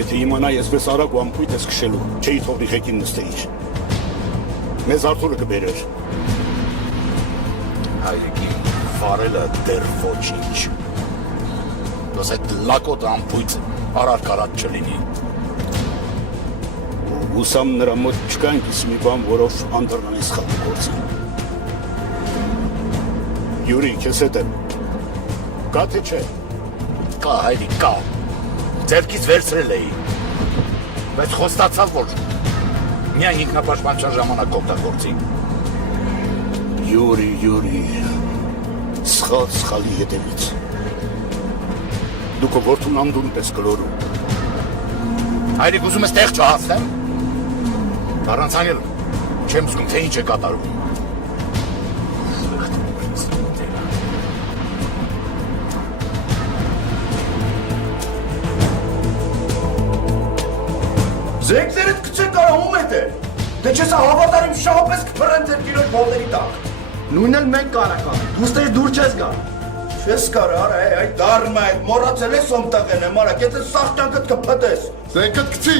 Եթե իմանա ես արագ ու ամփույթ ես քշելու, չէի թողնի ղեկին նստեիր։ Մեզ Արթուրը կբերեր։ Հայրիկի վարելը դեռ ոչինչ։ Դոս այդ լակոտ ամփույթ արարքարած չլինի։ Ուսամ նրա մոտ չկա այնպես մի բան, որով անդրնանես խաղի գործին։ Յուրի, քեզ հետ եմ։ Կա թե չէ։ Կա, հայրիկ, կա։ Ձերքից վերցրել էի։ Բայց խոստացավ, որ միայն ինքնապաշտպանության ժամանակ օգտագործի։ Յուրի, սխալի հետևից։ Դուք որդուն անդուն պես կլորում։ Հայրիկ, ուզում ես տեղ չհասնեմ։ Առանց անել չեմ զգում, թե ինչ է կատարում։ Զենքներդ կցեք արա ում էտ է։ Դե չես հավատարիմ շահապես կփռեն ձեր կիրոջ բողների տակ։ Նույնն էլ մենք կարակ անենք, դուստեի դուր չես գա։ Չես կար արա, այդ դարմա այդ մոռացել ես ում տղեն եմ արա, կետ ես սաղ ճանկըտ կպտես։ Զենքըտ կցի,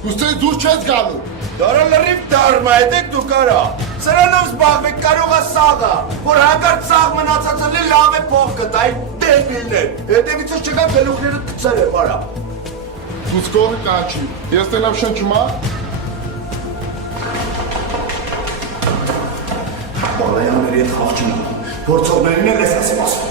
դուստեի դուր չես գալու։ Դարա լրիվ դարմա էդ եք դու կարա։ Սրանով զբաղվեք կարող է սաղա, որ հակարդ սաղ մնացածը լի լավ է փող կտ, այդ դեբիլներ։ Հետևից ես չկա գլուխներդ կցել եմ արա։ Դու սկորը կանչի, ես տենավ շնչումա։ Բալայանների հետ խաղ չնամ, որցողներին էլ ես ասեմ ասում։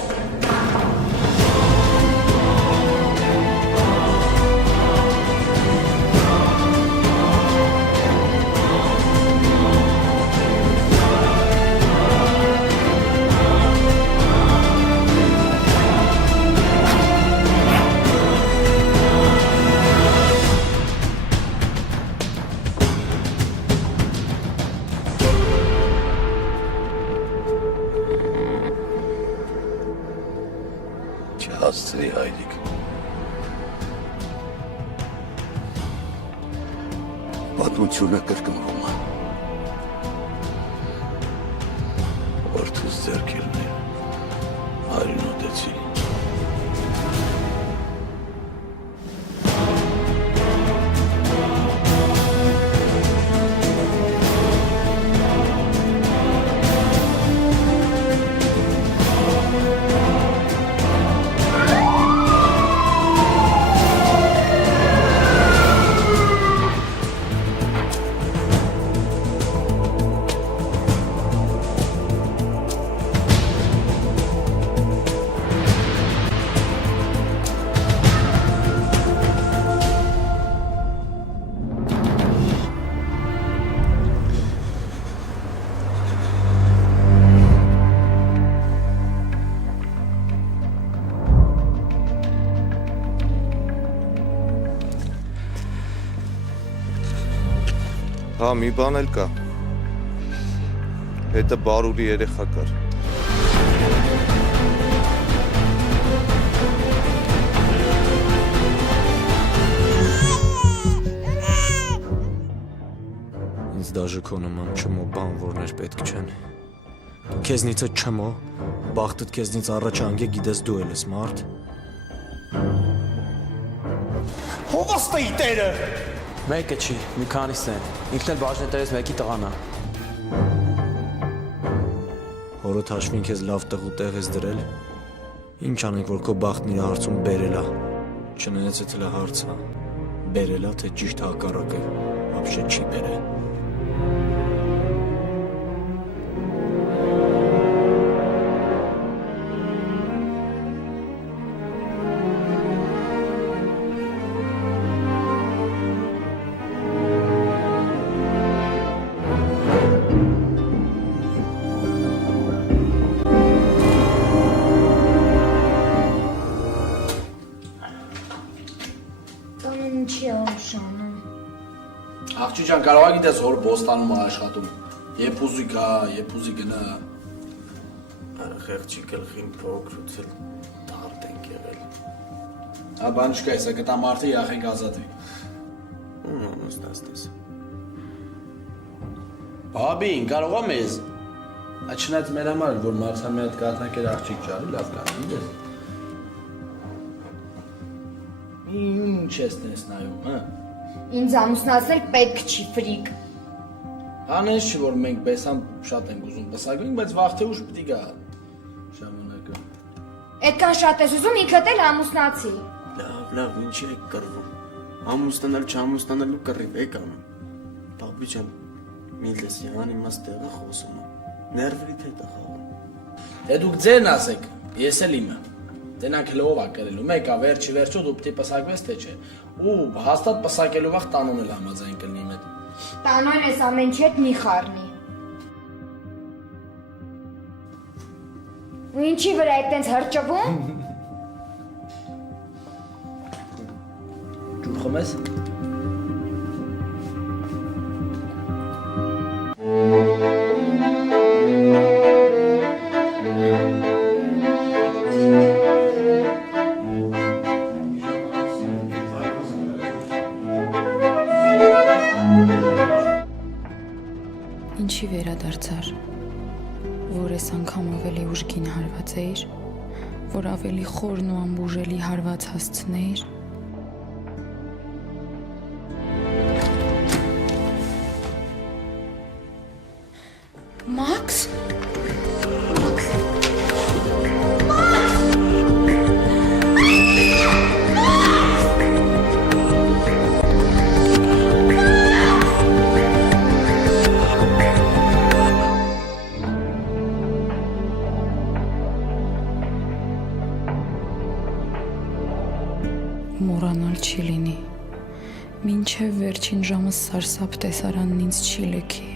Հասցրի հայրիկ։ Պատմությունը կրկնվում է։ Որդուս ձեռքերն է, հայրին ուտեցի։ Հա, մի բան էլ կա։ Հետը բարուրի երեխա կար։ Ինձ դաժե քո նման չմո բանվորներ պետք չեն։ Քեզնից է չմո, բախտդ քեզնից առաջ անգե գիտես դու էլ ես մարդ։ Հովաստեի տերը։ Մեկը չի, մի քանիսն են, ինքն էլ բաժնետերից մեկի տղան է։ Հորդ հաշվին քեզ լավ տղու տեղ ես դրել։ Ինչ անենք, որ քո բախտն իր հարցում բերել է։ Չնայած էդ էլ հարցը բերել է, թե ճիշտ հակառակը, вообще չի բերել։ Աղջի ջան, կարող է գիտես որ Բոստանում աշխատում։ Եփ ուզի գա, եփ ուզի գնա։ Արա խեղճի գլխին փոքրուց էլ դարդ ենք եղել։ Հա բան չկա, հեսա կտա մարդը յախենք ազատվի։ Ստաս։ Բաբին, կարող է մեզ։ Չնայած մեր համար որ մարդը մի հատ կաթնակեր աղջիկ ճարի, լավ կան, գիտես։ Ինչ Ինչ ես տես նայում, հա։ Ինձ ամուսնացնել պետք չի, ֆրիկ։ Անես չի որ մենք բեսամ շատ ենք ուզում պսակենք, բայց վաղ թե ուշ պիտի գա ժամանակը։ Այդքան շատ ես ուզում ինքդ էլ ամուսնացի։ Լավ, ինչ եք կռվում։ Ամուսնանալ չամուսնանալու կռիվ եք անում։ Բաբի ջան, միլես եղան իմաց տեղը խոսում։ Ներվրի թե տխաղում։ Դե դուք ձերն ասեք, ես էլ իմը։ Դենանք հլը ով ա կրելու, մեկա վերջի վերջո դու պիտի պսակվես թե չէ։ Ու հաստատ պսակելու վաղ տանոն էլ համաձայն կլինի իմ հետ։ Տանոն ես ամեն չի հետ մի խառնի։ Ու ինչի վրա եք տենց հրճվում։ Ջուր խմես։ Ինչի վերադարձար, որ ես անգամ ավելի ուժգին հարված էիր, որ ավելի խորն ու ամբուժելի հարված հասցնեիր։ Մաքս? Մոռանալ չի լինի, մինչև վերջին ժամը սարսափ տեսարանն ինձ չի լքի։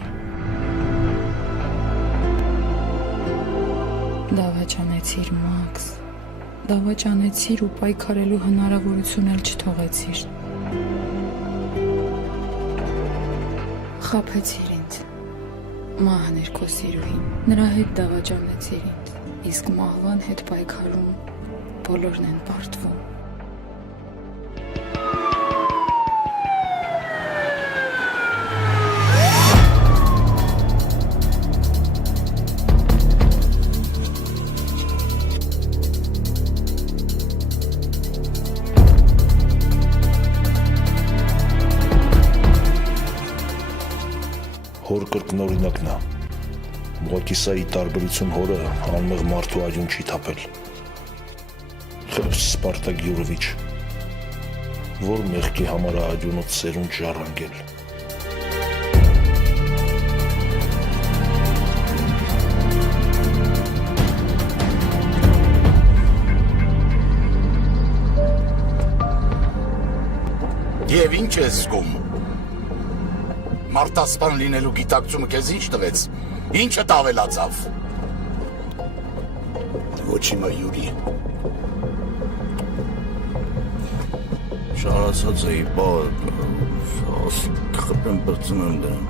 Դավաճանեցիր, Մաքս, դավաճանեցիր ու պայքարելու հնարավորություն էլ չթողեցիր։ Խաբեցիր ինձ, մահն էր քո սիրուհին, նրա հետ դավաճանեցիր ինձ, իսկ մահվան հետ պայքարում բոլորն են պարտվում։ Հոր կրկնօրինակն է։ Մոկիսայի տարբերություն հորը անմեղ մարդու այուն չի թափել։ Սպարտակ Յուրովիչ, որ մեղքի համար այունոց սերունդ ժառանգել։ Եվ ինչ ես զգում։ Մարտասպան լինելու գիտակցումը քեզ ինչ տվեց։ Ինչը ավելացավ։ Ոչ հիմա Յուրի։ Շարացած էի, խփեմ բրծում եմ դրան։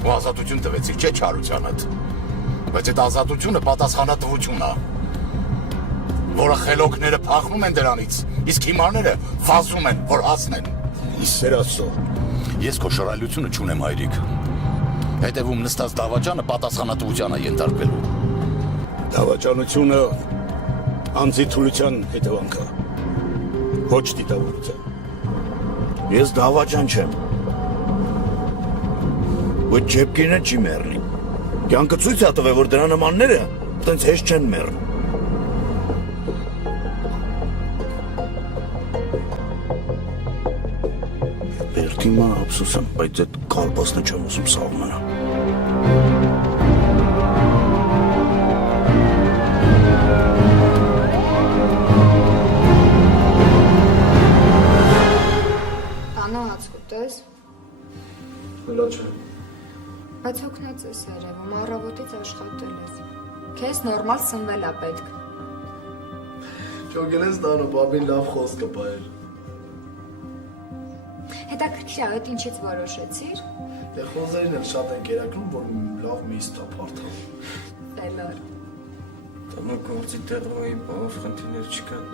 Ու ազատություն տվեցիք, չէ՞ չարությանդ։ Բայց այդ ազատությունը պատասխանատվություն է, որը խելոքները փախնում են դրանից, իսկ հիմարները վազում են, որ հասնեն։ Իսեր Աստծո։ Ես քո շռայլությունը չունեմ, հայրիկ։ Հետևում նստած դավաճանը պատասխանատվության է ենթարկվելու։ Դավաճանությունը անձի թուլության հետևանք է։ Ոչ դիտավորության։ Ես դավաճան չեմ։ Ոչ ջեպկինը չի մեռնի։ Կյանքը ցույց է տվել, որ դրա նմանները տենց հեշտ չեն մեռնում։ Բերտիմա ափսոս եմ, բայց այդ կալպասն չեմ ուզում սաղ մնա։ Տանո հաց կուտես։ Հլա չէ։ Բայց հոգնեց ես երևում, առավոտից աշխատել ես։ Քեզ նորմալ սնվել է պետք։ Ճոգել ես տանո, բաբին լավ խոսք կպայել։ Հետաքրքիր է, այդ ինչից որոշեցիր։ Դե խոզերին էլ շատ են կերակրում, որ լավ մի ստապարթա։ Տելոր։ Տանը գործի տեղը բավ խնդիրներ չկան։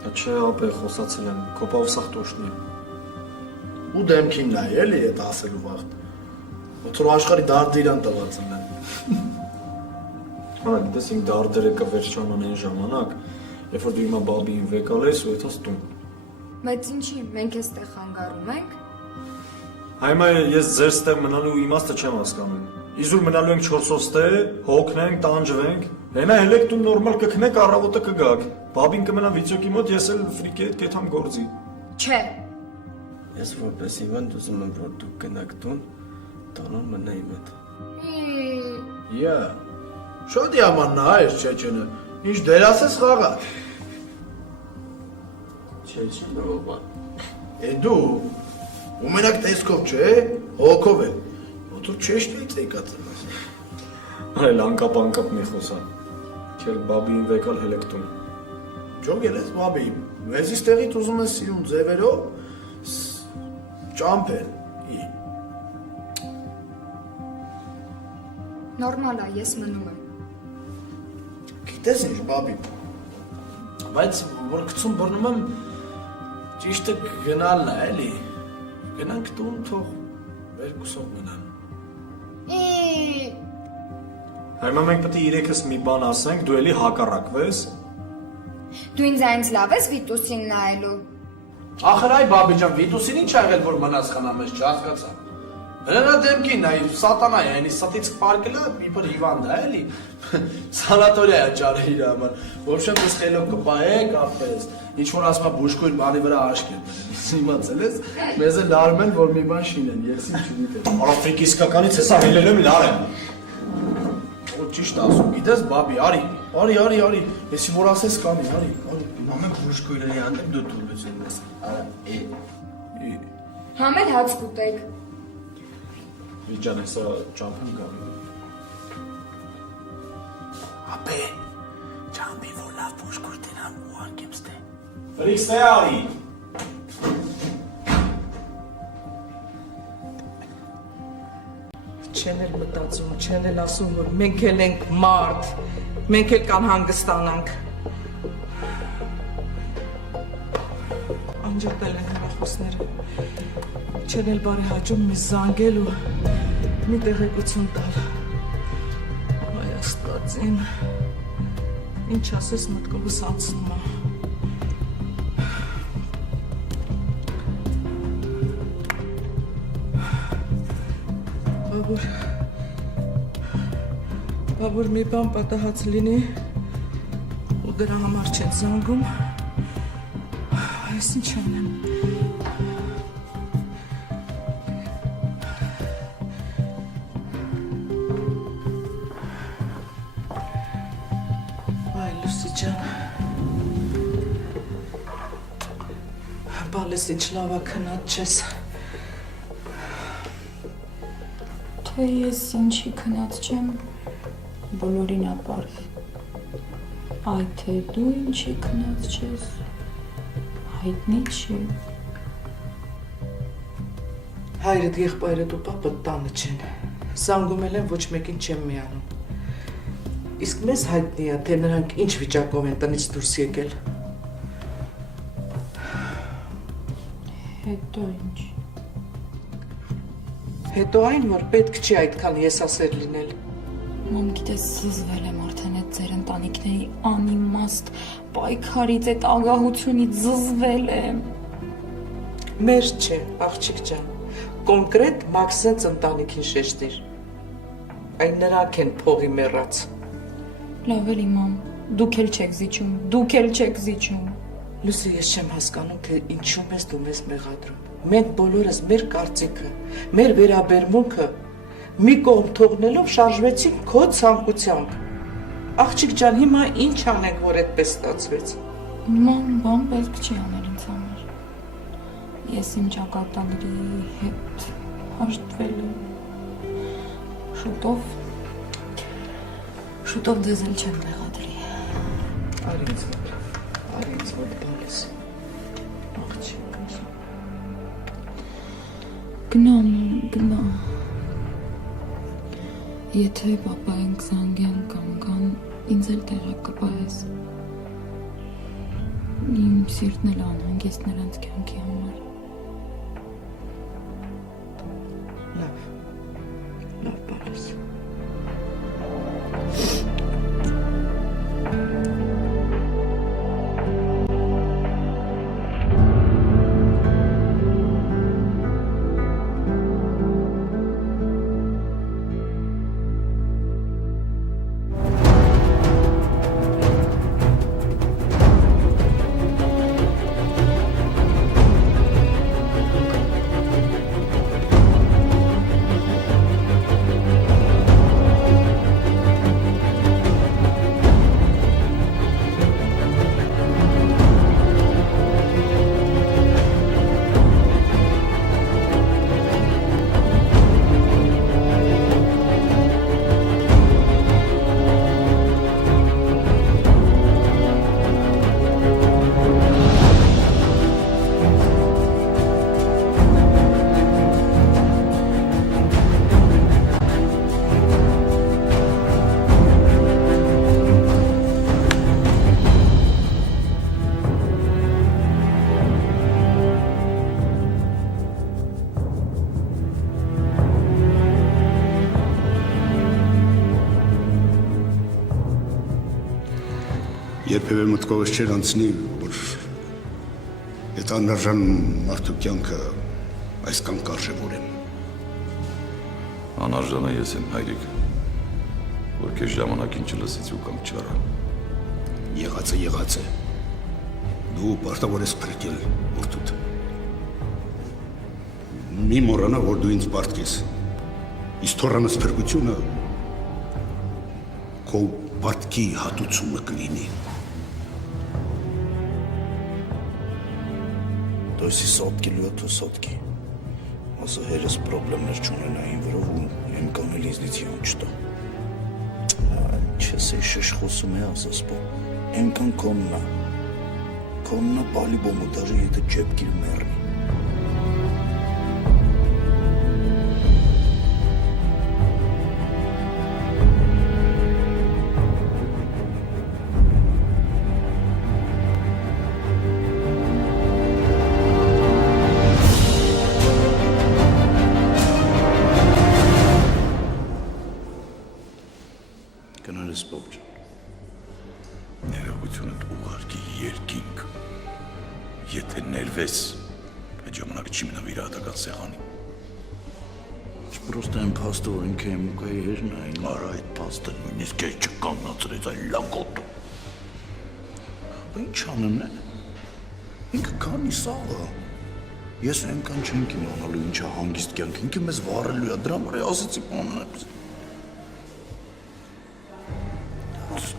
Դա չէ, ապե խոսացել եմ, քո բավսախ տոշնի։ Ու դեմքին նայ, էլի այդ ասելու վաղտ։ Ոնց աշխարհի դարդը իրան տված են։ Հա, դες իմ դարդերը կվերջանան այն ժամանակ, երբ որ դու հիմա բաբին վեկալ ես ու եթաս տուն։ Բայց ինչի, մենք էստեղ խանգարում ենք։ Հիմա ես ձեր ստեղ մնալու իմաստը չեմ հասկանում։ Իզուր մնալու ենք 4-ով ստե, հոգնենք, տանջվենք։ Հենա հելեք դու նորմալ կքնեք, առավոտը կգաք։ Բաբին կմնա վիճոկի մոտ, ես էլ ֆրիկի հետ կեթամ գործի։ Չէ։ Ես որպես Իվան ուզում եմ որ դուք գնաք տուն, տանոն մնա իմ հետ։ Յա։ Շատ yamanna այս չեչենը։ Ինչ դերասես խաղա։ Չեչենը ովա։ Դու ու մենակ տեսքով չէ, հոգով է։ Ոտու չեշտի ցեկածը։ Այլ անկապ մի խոսա։ Քեր բաբին վեկալ հելեկտում։ Ջոգել ես բաբի, մեզի ստեղից ուզում ես սիրուն ձևերով ճամփել։ Նորմալ է, ես մնում եմ։ Գիտես ինչ բաբի։ Բայց որ գցում բռնում եմ ճիշտը գնալն է, էլի։ Գնանք տուն թող երկուսով մնան։ Հիմա մենք պետք է երեքս մի բան ասենք, դու էլի հակառակվես։ Դու ինձ այնց լավ ես Վիտուսին նայելու։ Ախր այ բաբի ջան, Վիտուսին ինչ ա եղել որ մնաց խնամես, չհասկացա։ Հենա դեմքին այ սատանա է, այնի սատից պարկելա, իբր հիվանդ է, էլի։ Սանատորիա է ճարը իր համար։ Ոբշեմ դες խելոք կպայեք, ապես։ Ինչ որ ասում է բուժկույն բանի վրա աշկ է։ Իմացել ես, մեզ էլ լարում են, որ մի բան շինեն, ես ինչ չգիտեմ։ Աֆրիկի իսկականից հեսա հելել եմ լարեմ։ Ու ճիշտ ասում, գիտես բաբի, արի, եսի որ ասես կանի, արի։ Ամեն բուժկույրերի հանդեպ դու թույլություն ես։ Համել հաց կուտեք։ Վիճան հեսա ճամփում գամ։ Ապե, ճամփի որ լավ բուժկույր դենան ու արկեմ ստե։ Ֆրիկ ստե արի։ Չեն էլ մտածում, չեն էլ ասում, որ մենք էլ ենք մարդ, մենք էլ կանհանգստանանք։ Անջատել են հեռախոսները, չեն էլ բարի հաճում մի զանգել ու մի տեղեկություն տալ։ Այ աստվածին, ինչ ասես մտքովս անցնում է։ Բաբուր մի բան պատահած լինի ու դրա համար չեն զանգում, այս ինչ անեմ։ Այ Լուսի ջան, բալես ինչ լավա քնած չես։ Թե ես ինչի քնած չեմ, բոլորին ապարվ։ Այ թե դու ինչի քնած չես, հայտնի չի։ Հայրդ, եղբայրդ ու պապդ տանը չեն, զանգում էլ են ոչ մեկին չեմ միանում։ Իսկ մեզ հայտնի է, թե նրանք ինչ վիճակով են տնից դուրս եկել։ Հետո ինչ։ Հետո այն, որ պետք չի այդքան եսասեր լինել։ Մամ, գիտես, զզվել եմ արդեն այդ ձեր ընտանիքների անիմաստ պայքարից, այդ ագահությունից զզվել եմ։ Մեր չէ, աղջիկ ջան, կոնկրետ Մաքսենց ընտանիքին շեշտիր։ Այն նրանք են փողի մեռած։ Լավ էլի, մամ, դուք էլ չեք զիջում։ Լուսի, ես չեմ հասկանում, թե ինչու ես դու մեզ մեղադրում։ Մենք բոլորս մեր կարծիքը, մեր վերաբերմունքը մի կողմ թողնելով շարժվեցինք քո ցանկությամբ։ Աղջիկ ջան, հիմա ինչ անենք, որ այդպես ստացվեց։ Մամ, բան պետք չի անել ինձ համար։ Ես իմ ճակատագրի հետ հաշտվել եմ։ Շուտով դեզ էլ չեմ մեղադրի։ Արի ինձ մոտ բալես։ Աղջիկ։ Գնա։ Եթե պապային զանգեն կամ կան, ինձ էլ տեղակ կպահես։ Իմ սիրտն էլ անհանգիստ նրանց կյանքի համար։ Լավ բալես։ երբևէ մտքովս չեր անցնի, որ այդ անարժան մարդու կյանքը այսքան կարժևորեմ։ Անարժանը ես եմ, հայրիկ, որ քեզ ժամանակին չլսից ու կամ չարա։ Եղած է։ Դու պարտավոր ես փրկել որդուդ։ Մի մոռանա, որ դու ինձ պարտք ես։ Իսկ թոռանս փրկությունը քո պարտքի հատուցումը կլինի։ То есть сотки льет, то сотки. Ասա հերս պրոբլեմներ չունենային վրով ու եմ կանել իզնից յոն չտո։ Չես է շշ խոսում է ասաս պո։ Եմ կան կոննա պալիբոմը դաժի եթե ջեպքիր մերնի։ Կնարես պոպ Ներողությունդ ուղարկի երկինք, եթե ներվես, այդ ժամանակ չի մնա վիրահատական սեղանի։ Պրոստը եմ պաստը, որ ինքը եմ ուկայի հերն այն։ Արա այդ պաստը նույնիսկ կեզ չկանացրեց այն լակոտը։ Ինչ անն է։ Ինքը կանի սաղը։ Ես եմ կան չենք իմանալու ինչա հանգիստ կյանք, ինքը մեզ վարելու է, դրա մար է ասեցի պանն է։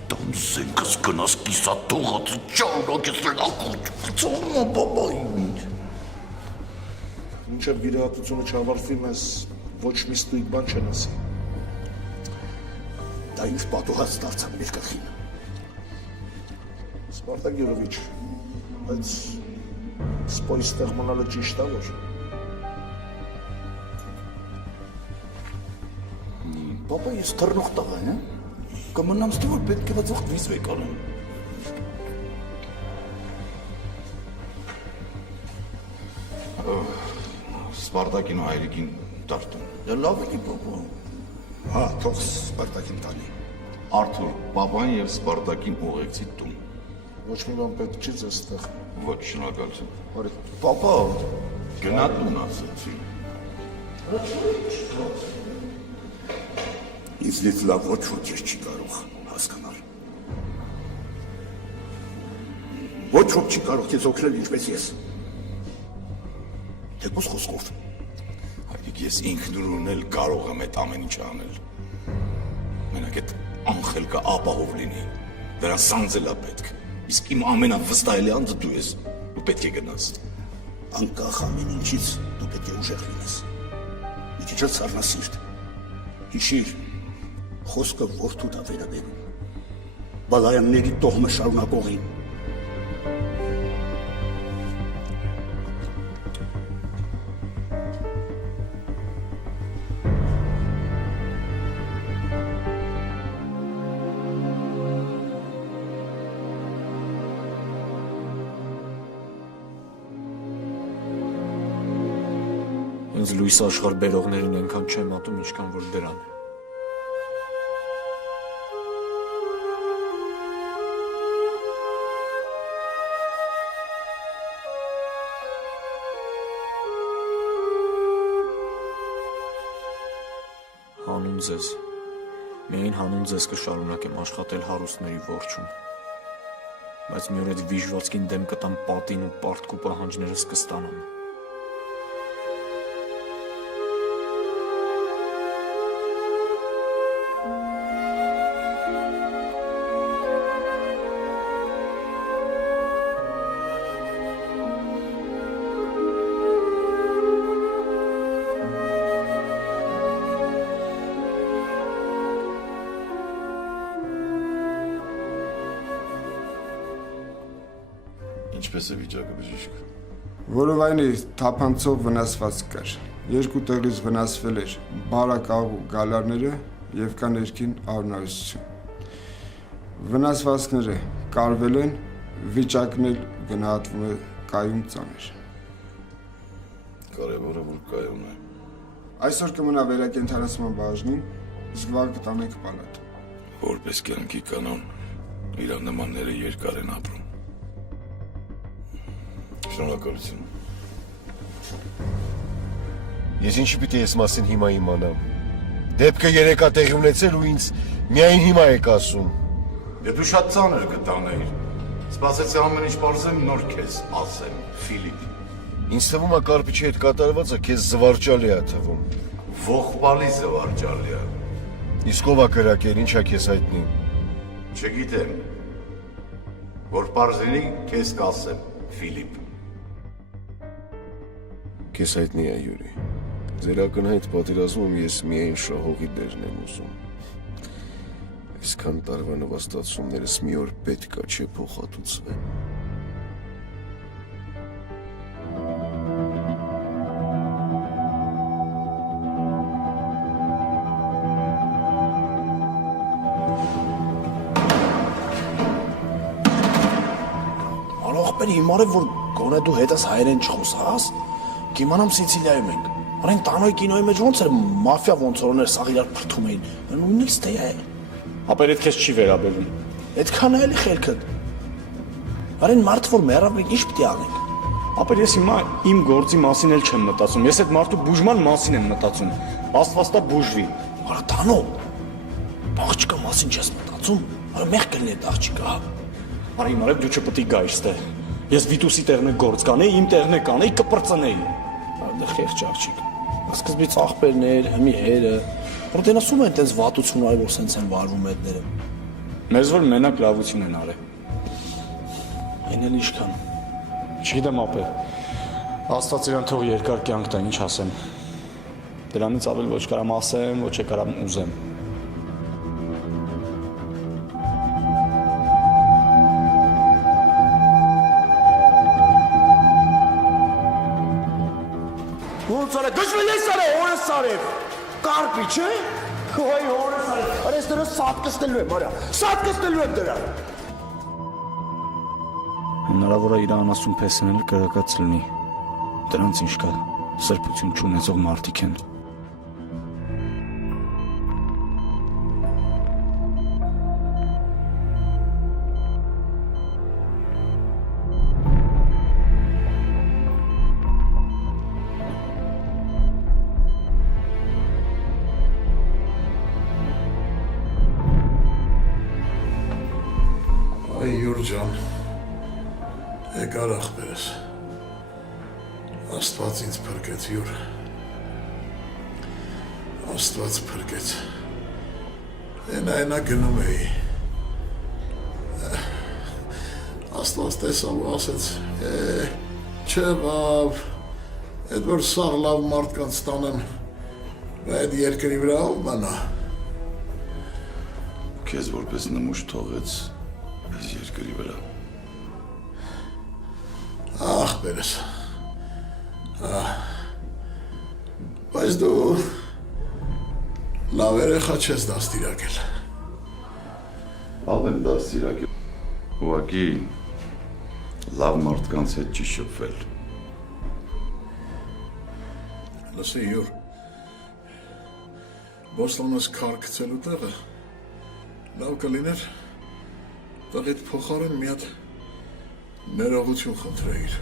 Տան սենքս գնաս կիսատողած ճարակ ես լակոտ։ Ծոնը բաբայի։ Մինչև վիրահատությունը չավարտվի մեզ ոչ մի ստույգ բան չեն ասի։ Դա ինձ պատուհած դարձավ ներկախին։ Սպարտակ Գերովիչ, բայց սպոյի ստեղ մնալը ճիշտ է որ։ Պապա ես թռնող տղա եմ, կմնամ ստի որ պետք է վացող վիզվեք անեմ։ Սպարտակին ու հայրիկին տարտում։ Դա լավ էի պապա։ Հա, թող Սպարտակին տանի։ Արթուր, պապան և Սպարտակին ուղեկցի տուն։ Ոչ մի բան պետք չի ձեզ ստեղ։ Ոչ, շնորհակալություն։ Պապա, Գնա տուն ասեցի։ Ինձնից լավ ոչ ոք ես չի կարող հասկանալ։ Ոչ ոք չի կարող քեզ օգնել ինչպես ես։ Թեկուզ խոսքով։ Հայրիկ, ես ինքնուրույն էլ կարող եմ այդ ամեն ինչ անել։ Մենակ այդ անխելքը ապահով լինի, դրան սանձել է պետք։ Իսկ իմ ամենավստահելի անձը դու ես, դու պետք է գնաս։ Անկախ ամեն ինչից դու պետք է ուժեղ լինես։ Մի քիչ սառնասիրտ։ Հիշիր, խոսքը որդուդ է վերաբերում։ Բալայանների տոհմը շարունակողին։ Ինձ լույս աշխարհ բերողներին այնքան չեմ ատում, ինչքան որ դրան։ Հանուն ձեզ։ Միայն հանուն ձեզ կշարունակեմ աշխատել հարուստների որջում։ Բայց մի օր այդ վիժվածքին դեմ կտամ պատին ու պարտքու պահանջներս կստանամ։ Ինչպես է վիճակը բժիշկ։ Որովայնի թափանցող վնասված կար։ Երկու տեղից վնասվել էր բարակաղու գալարները եւ կա ներքին արյունարություն։ Վնասվածքները կարվել են, վիճակն էլ գնահատվում է կայուն ծանր։ Կարևորը որ կայուն է։ Այսօր կմնա վերակենդանացման բաժնում, իսկ վաղ կտանենք պալատ։ Որպես կյանքի կանոն իր նմանները երկար են ապրում։ Շնորհակալություն։ Ես ինչի պիտի ես մասին հիմա իմանամ։ Դեպքը երեկա տեղի ունեցել ու ինձ միայն հիմա եք ասում։ Դե դու շատ ծանր կտաներ։ Սպասեցի ամեն ինչ բարձեմ նոր քեզ ասեմ, Ֆիլիպ։ Ինձ թվում է Կարպիչի հետ կատարվածը քեզ զվարճալի է թվում։ Ողբալի զվարճալի է։ Իսկ ով է կրակել, ինչ է քեզ հայտնի։ Չգիտեմ։ Որ բարձրի քեզ կասեմ, Ֆիլիպ։ Քեզ հայտնի է, Յուրի։ Ձեր ակնհայտ պատերազմում ես միայն շահողի դերն եմ ուզում։ Այսքան տարվա նվաստացումներս մի օր պետք է չէ փոխհատուցվեն։ Ալոխբերի հիմար է, որ գոնե դու հետս հայերեն չխոսաս, կիմանամ Սիցիլիայում ենք։ Արեն տանոյ կինոյի մեջ ոնց էր մաֆիա ոնց որներ սաղ իրար փրթում էին։ Նույնից թե է։ Ապեր այդ քեզ չի վերաբերում։ Այդքան է էլի խելքդ։ Արեն մարդ որ մեռավ մենք ինչ պիտի անենք։ Ապեր ես հիմա իմ գործի մասին էլ չեմ մտածում։ Ես այդ մարդու բուժման մասին եմ մտածում։ Աստվածտա բուժվի։ Արա տանո։ Աղջիկա մասին չես մտածում։ Արա մեղ կլինի այդ աղջիկա։ Արի հիմա դու չպետք է գայ այստեղ։ Ես Վիտուսի տեղն է գործ կանեի, իմ տեղն է կանեի, կպրծնեի։ Դա խեղճ աղջիկ։ Սկզբից աղբերներ, հմի հերը, որ դեն ասում են տենց վատություն այ որ սենց են վարվում այդները։ Մեզ որ մենակ լավություն են արել։ Այն էլ ինչքան։ Չգիտեմ ապե։ Աստված իրան թող երկար կյանք տա, ինչ ասեմ։ Դրանից ավել ոչ կարամ ասեմ, ոչ կարամ ուզեմ։ Ոնց արա դժվել ես արա օրս արև Կարպիչ է Ոյ օրս արև Արես դրա սատկստելու եմ արա Սատկստելու եմ դրա Հնարավոր է իր անասուն փեսն էլ կրակած լինի Դրանց ինչ կա սրբություն չունեցող մարդիկ են Յուր ջան, եկար աղբերս, աստված ինձ փրկեց յուր, աստված փրկեց, այնա գնում էի, աստված տեսավ ու ասեց, չէ բավ, այդ որ սաղ լավ մարդկանց տանեմ, այդ երկրի վրա ով մանա, Քեզ որպես նմուշ թողեց Այս երկրի վրա։ Աղբերս, բայց դու լավ երեխա չես դաստիարակել։ Լավ եմ դաստիարակել։ Ուղղակի լավ մարդկանց հետ չի շփվել։ Լսի յուր, Բոստոնս քար գցելու տեղը լավ կլիներ Տղիդ փոխարեն մի հատ ներողություն խնդրեիր։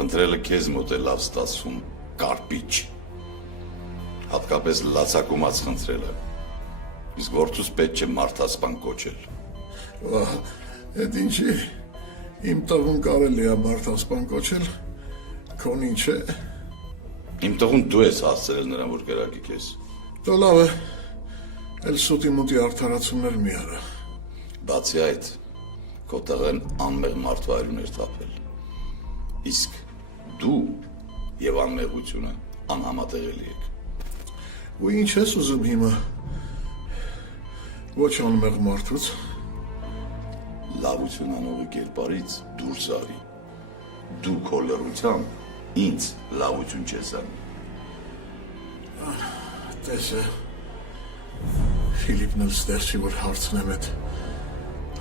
Խնդրելը քեզ մոտ է լավ ստացվում, Կարպիչ։ Հատկապես լացակումած խնդրելը։ Իսկ որդուս պետք չէ մարդասպան կոչել։ Այդ ինչի, իմ տղուն կարելի է մարդասպան կոչել, քոն ինչ է։ Իմ տղուն դու ես հասցրել նրան, որ կրակի քեզ։ Դա լավ է, էլ սուտի մուտի արդարացումներ մի արա։ Բացի այդ, քո տղեն անմեղ մարդվայրուն էր թափել։ Իսկ դու եւ անմեղությունը անհամատեղելի եք։ Ու ինչ ես ուզում հիմա։ Ոչ անմեղ մարդուց։ Լավություն անողի կերպարից դուրս արի։ Դու քո լռությամբ ինձ լավություն չես անի։ Տեսը, Ֆիլիպն էլ ստեղ չի, որ հարցնեմ այդ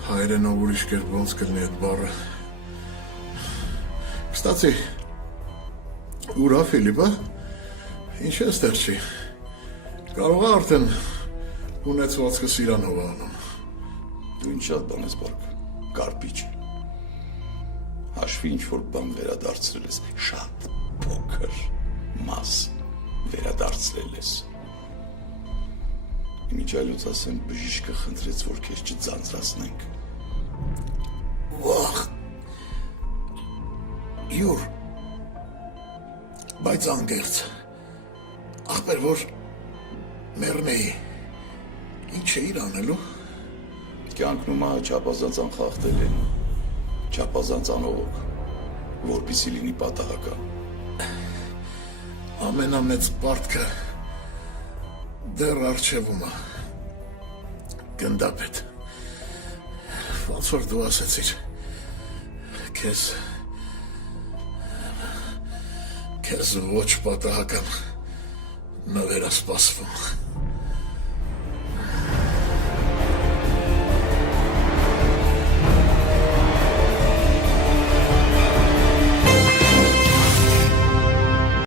հայերենով ուրիշ կերպ ոնց կլինի այդ բառը։ Կստացի, ուրա Ֆիլիպը, ինչ է ստեղ չի։ Կարող է արդեն ունեցվածքս իրանով անում։ Դու ինչ շատ բան ես բարք, կարպիչ։ Հաշվի ինչ-որ բան վերադարձրել ես, շատ փոքր մաս վերադարձրել ես։ Իմիջայլոց ասեմ, բժիշկը խնդրեց, որ քեզ չձանձրացնենք։ Վախ, յուր, բայց անգերց, ախպեր որ մերնեի, ինչ է իր անելու։ Կյանքն ու մահը չափազանց անխախտել են, չափազանց անողոք, որպիսի լինի պատահական։ Ամենամեծ պարտքը դեռ առջևում է, գնդապետ, ոնց որ դու ասեցիր, քեզ ոչ պատահական նվեր է սպասվում։